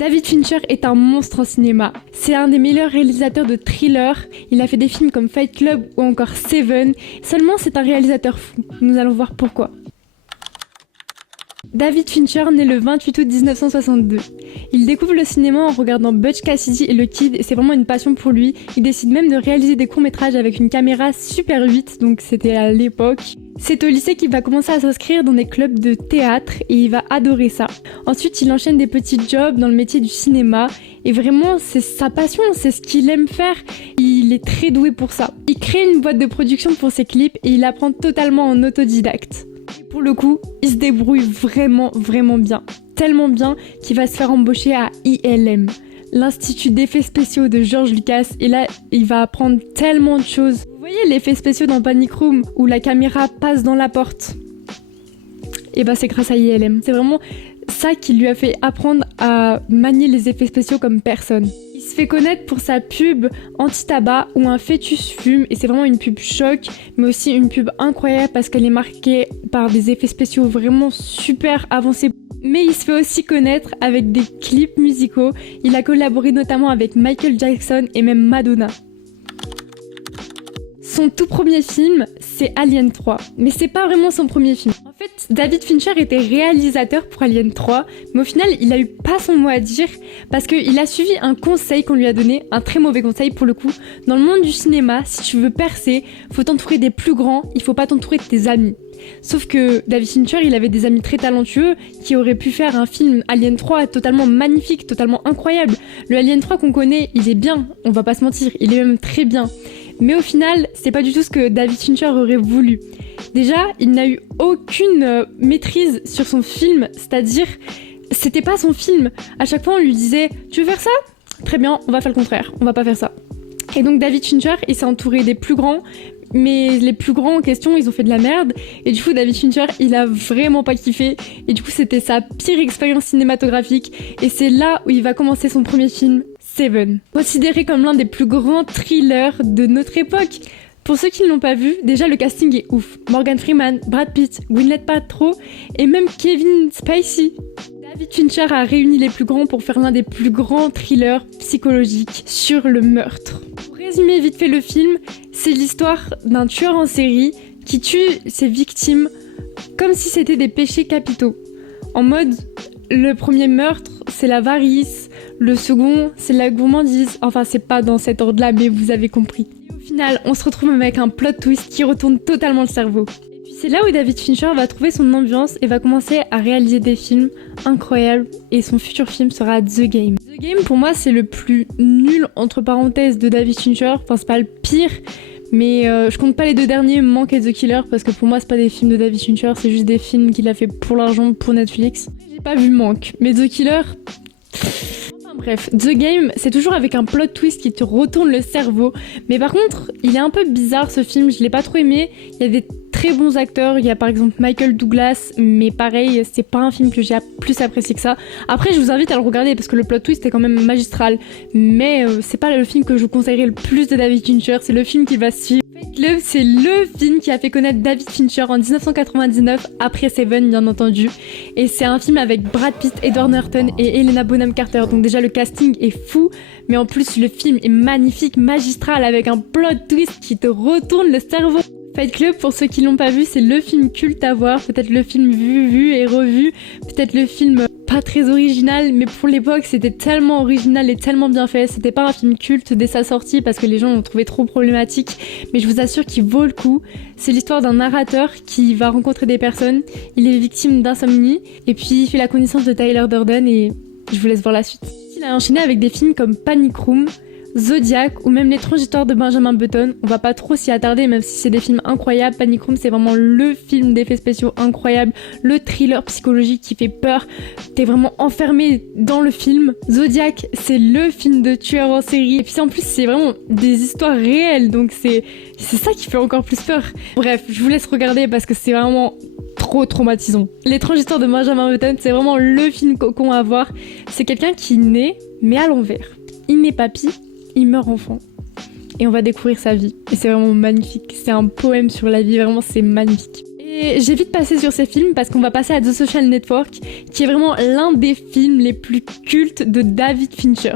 David Fincher est un monstre en cinéma. C'est un des meilleurs réalisateurs de thrillers. Il a fait des films comme Fight Club ou encore Seven. Seulement, c'est un réalisateur fou. Nous allons voir pourquoi. David Fincher naît le 28 août 1962. Il découvre le cinéma en regardant Butch Cassidy et le Kid et c'est vraiment une passion pour lui. Il décide même de réaliser des courts-métrages avec une caméra Super 8, donc c'était à l'époque. C'est au lycée qu'il va commencer à s'inscrire dans des clubs de théâtre et il va adorer ça. Ensuite, il enchaîne des petits jobs dans le métier du cinéma et vraiment, c'est sa passion, c'est ce qu'il aime faire. Il est très doué pour ça. Il crée une boîte de production pour ses clips et il apprend totalement en autodidacte. Pour le coup, il se débrouille vraiment bien. Tellement bien qu'il va se faire embaucher à ILM, l'Institut d'effets spéciaux de George Lucas. Et là, il va apprendre tellement de choses. Vous voyez l'effet spéciaux dans Panic Room où la caméra passe dans la porte? Et bah c'est grâce à ILM. C'est vraiment ça qui lui a fait apprendre à manier les effets spéciaux comme personne. Il se fait connaître pour sa pub anti-tabac où un fœtus fume et c'est vraiment une pub choc mais aussi une pub incroyable parce qu'elle est marquée par des effets spéciaux vraiment super avancés. Mais il se fait aussi connaître avec des clips musicaux. Il a collaboré notamment avec Michael Jackson et même Madonna. Son tout premier film, c'est Alien 3, mais c'est pas vraiment son premier film. En fait, David Fincher était réalisateur pour Alien 3, mais au final, il a eu pas son mot à dire parce qu'il a suivi un conseil qu'on lui a donné, un très mauvais conseil pour le coup. Dans le monde du cinéma, si tu veux percer, faut t'entourer des plus grands, il faut pas t'entourer de tes amis. Sauf que David Fincher, il avait des amis très talentueux qui auraient pu faire un film Alien 3 totalement magnifique, totalement incroyable. Le Alien 3 qu'on connaît, il est bien, on va pas se mentir, il est même très bien. Mais au final, c'est pas du tout ce que David Fincher aurait voulu. Déjà, il n'a eu aucune maîtrise sur son film, c'est-à-dire, c'était pas son film. À chaque fois, on lui disait « Tu veux faire ça ? Très bien, on va faire le contraire, on va pas faire ça. » Et donc David Fincher, il s'est entouré des plus grands, mais les plus grands en question, ils ont fait de la merde. Et du coup, David Fincher, il a vraiment pas kiffé. Et du coup, c'était sa pire expérience cinématographique. Et c'est là où il va commencer son premier film, Seven. Considéré comme l'un des plus grands thrillers de notre époque. Pour ceux qui ne l'ont pas vu, déjà le casting est ouf. Morgan Freeman, Brad Pitt, Gwyneth Paltrow et même Kevin Spacey. David Fincher a réuni les plus grands pour faire l'un des plus grands thrillers psychologiques sur le meurtre. Pour résumer vite fait le film, c'est l'histoire d'un tueur en série qui tue ses victimes comme si c'était des péchés capitaux. En mode, le premier meurtre, c'est l'avarice, le second, c'est la gourmandise. Enfin, c'est pas dans cet ordre-là, mais vous avez compris. Et au final, on se retrouve avec un plot twist qui retourne totalement le cerveau. Et puis c'est là où David Fincher va trouver son ambiance et va commencer à réaliser des films incroyables. Et son futur film sera The Game. The Game, pour moi, c'est le plus nul, entre parenthèses, de David Fincher. Enfin, c'est pas le pire. Mais je compte pas les deux derniers, Manque et The Killer, parce que pour moi c'est pas des films de David Fincher, c'est juste des films qu'il a fait pour l'argent, pour Netflix. J'ai pas vu Manque, mais The Killer... Enfin bref, The Game, c'est toujours avec un plot twist qui te retourne le cerveau. Mais par contre, il est un peu bizarre ce film, je l'ai pas trop aimé. Il y a des très bons acteurs, il y a par exemple Michael Douglas, mais pareil, c'est pas un film que j'ai plus apprécié que ça. Après, je vous invite à le regarder parce que le plot twist est quand même magistral. Mais c'est pas le film que je vous conseillerais le plus de David Fincher, c'est le film qui va suivre. Fight Club, c'est le film qui a fait connaître David Fincher en 1999, après Seven bien entendu. Et c'est un film avec Brad Pitt, Edward Norton et Helena Bonham Carter. Donc déjà le casting est fou, mais en plus le film est magnifique, magistral, avec un plot twist qui te retourne le cerveau. Fight Club, pour ceux qui l'ont pas vu, c'est le film culte à voir, peut-être le film vu et revu, peut-être le film pas très original, mais pour l'époque c'était tellement original et tellement bien fait. C'était pas un film culte dès sa sortie parce que les gens l'ont trouvé trop problématique, mais je vous assure qu'il vaut le coup. C'est l'histoire d'un narrateur qui va rencontrer des personnes, il est victime d'insomnie et puis il fait la connaissance de Tyler Durden et je vous laisse voir la suite. Il a enchaîné avec des films comme Panic Room, Zodiac ou même L'étrange histoire de Benjamin Button. On va pas trop s'y attarder même si c'est des films incroyables. Panic Room, c'est vraiment le film d'effets spéciaux incroyable, le thriller psychologique qui fait peur. T'es vraiment enfermé dans le film. Zodiac, c'est le film de tueur en série et puis en plus c'est vraiment des histoires réelles donc c'est ça qui fait encore plus peur. Bref, je vous laisse regarder parce que c'est vraiment trop traumatisant. L'étrange histoire de Benjamin Button, c'est vraiment le film cocon à voir. C'est quelqu'un qui naît mais à l'envers. Il naît papy, il meurt enfant. Et on va découvrir sa vie. Et c'est vraiment magnifique. C'est un poème sur la vie, vraiment c'est magnifique. Et Et j'ai vite passé sur ces films parce qu'on va passer à The Social Network, qui est vraiment l'un des films les plus cultes de David Fincher.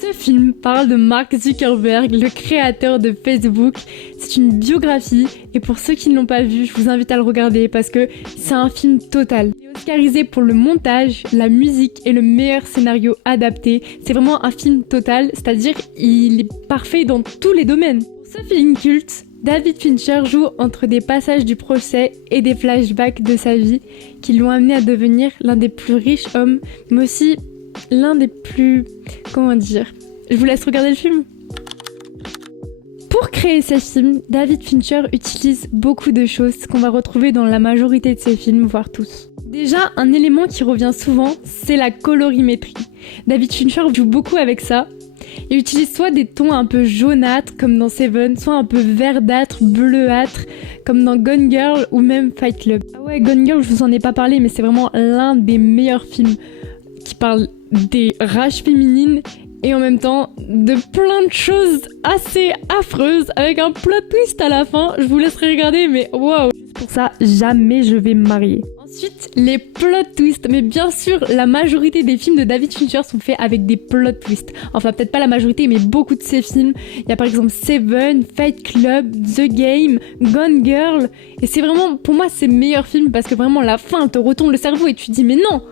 Ce film parle de Mark Zuckerberg, le créateur de Facebook. C'est une biographie et pour ceux qui ne l'ont pas vu, je vous invite à le regarder parce que c'est un film total. Il est oscarisé pour le montage, la musique et le meilleur scénario adapté. C'est vraiment un film total, c'est-à-dire il est parfait dans tous les domaines. Pour ce film culte, David Fincher joue entre des passages du procès et des flashbacks de sa vie qui l'ont amené à devenir l'un des plus riches hommes, mais aussi l'un des plus... comment dire? Je vous laisse regarder le film. Pour créer ces films, David Fincher utilise beaucoup de choses qu'on va retrouver dans la majorité de ses films, voire tous. Déjà, un élément qui revient souvent, c'est la colorimétrie. David Fincher joue beaucoup avec ça. Il utilise soit des tons un peu jaunâtres comme dans Seven, soit un peu verdâtre, bleuâtre comme dans Gone Girl ou même Fight Club. Ah ouais, Gone Girl, je vous en ai pas parlé, mais c'est vraiment l'un des meilleurs films qui parle des rages féminines et en même temps de plein de choses assez affreuses avec un plot twist à la fin. Je vous laisserai regarder, mais waouh! Pour ça, jamais je vais me marier. Ensuite, les plot twists. Mais bien sûr, la majorité des films de David Fincher sont faits avec des plot twists. Enfin, peut-être pas la majorité, mais beaucoup de ses films. Il y a par exemple Seven, Fight Club, The Game, Gone Girl. Et c'est vraiment, pour moi, ses meilleurs films parce que vraiment, la fin te retourne le cerveau et tu te dis, mais non!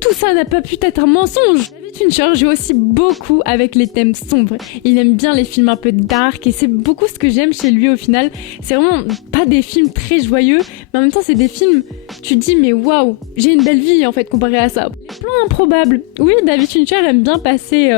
Tout ça n'a pas pu être un mensonge. David Fincher joue aussi beaucoup avec les thèmes sombres. Il aime bien les films un peu dark et c'est beaucoup ce que j'aime chez lui au final. C'est vraiment pas des films très joyeux, mais en même temps c'est des films, tu te dis mais waouh, j'ai une belle vie en fait comparé à ça. Les plans improbables. Oui, David Fincher aime bien passer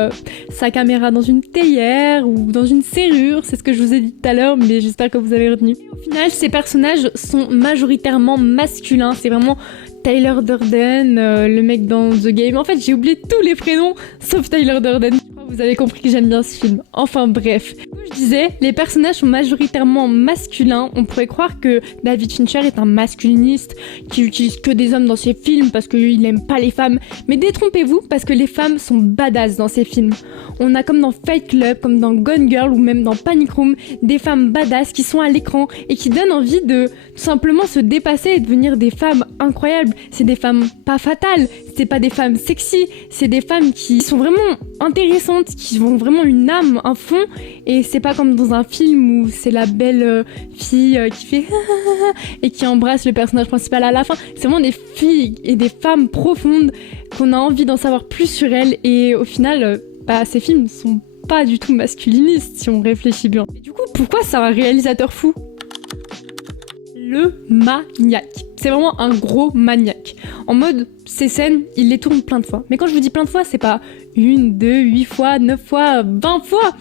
sa caméra dans une théière ou dans une serrure, c'est ce que je vous ai dit tout à l'heure, mais j'espère que vous avez retenu. Au final, ces personnages sont majoritairement masculins, c'est vraiment Tyler Durden, le mec dans The Game. En fait, j'ai oublié tous les prénoms, sauf Tyler Durden. Je crois que vous avez compris que j'aime bien ce film. Enfin bref. Comme je disais, les personnages sont majoritairement masculins. On pourrait croire que David Fincher est un masculiniste, qui utilise que des hommes dans ses films parce qu'il aime pas les femmes. Mais détrompez-vous, parce que les femmes sont badass dans ses films. On a comme dans Fight Club, comme dans Gone Girl ou même dans Panic Room, des femmes badass qui sont à l'écran et qui donnent envie de tout simplement se dépasser et devenir des femmes incroyables. C'est des femmes pas fatales, c'est pas des femmes sexy, c'est des femmes qui sont vraiment intéressantes, qui ont vraiment une âme, un fond, et c'est pas comme dans un film où c'est la belle fille qui fait et qui embrasse le personnage principal à la fin. C'est vraiment des filles et des femmes profondes qu'on a envie d'en savoir plus sur elles, et au final, ces films sont pas du tout masculinistes si on réfléchit bien. Et du coup, pourquoi c'est un réalisateur fou? Le maniaque. C'est vraiment un gros maniaque. En mode, ces scènes, il les tourne plein de fois. Mais quand je vous dis plein de fois, c'est pas 1, 2, 8 fois, 9 fois, 20 fois.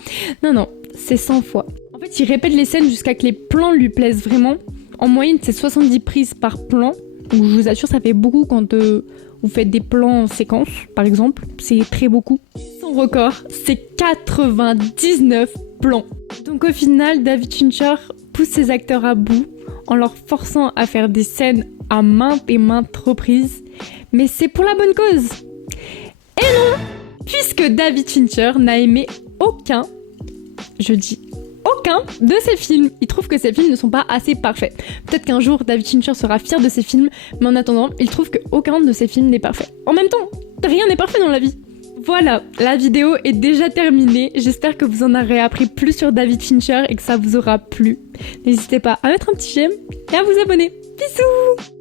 Non, c'est 100 fois. En fait, il répète les scènes jusqu'à que les plans lui plaisent vraiment. En moyenne, c'est 70 prises par plan. Donc je vous assure, ça fait beaucoup quand vous faites des plans en séquence, par exemple. C'est très beaucoup. Son record, c'est 99 plans. Donc au final, David Fincher pousse ses acteurs à bout en leur forçant à faire des scènes à maintes et maintes reprises. Mais c'est pour la bonne cause. Et non, puisque David Fincher n'a aimé aucun, je dis aucun, de ses films. Il trouve que ses films ne sont pas assez parfaits. Peut-être qu'un jour, David Fincher sera fier de ses films, mais en attendant, il trouve qu'aucun de ses films n'est parfait. En même temps, rien n'est parfait dans la vie. Voilà, la vidéo est déjà terminée. J'espère que vous en aurez appris plus sur David Fincher et que ça vous aura plu. N'hésitez pas à mettre un petit j'aime et à vous abonner. Bisous!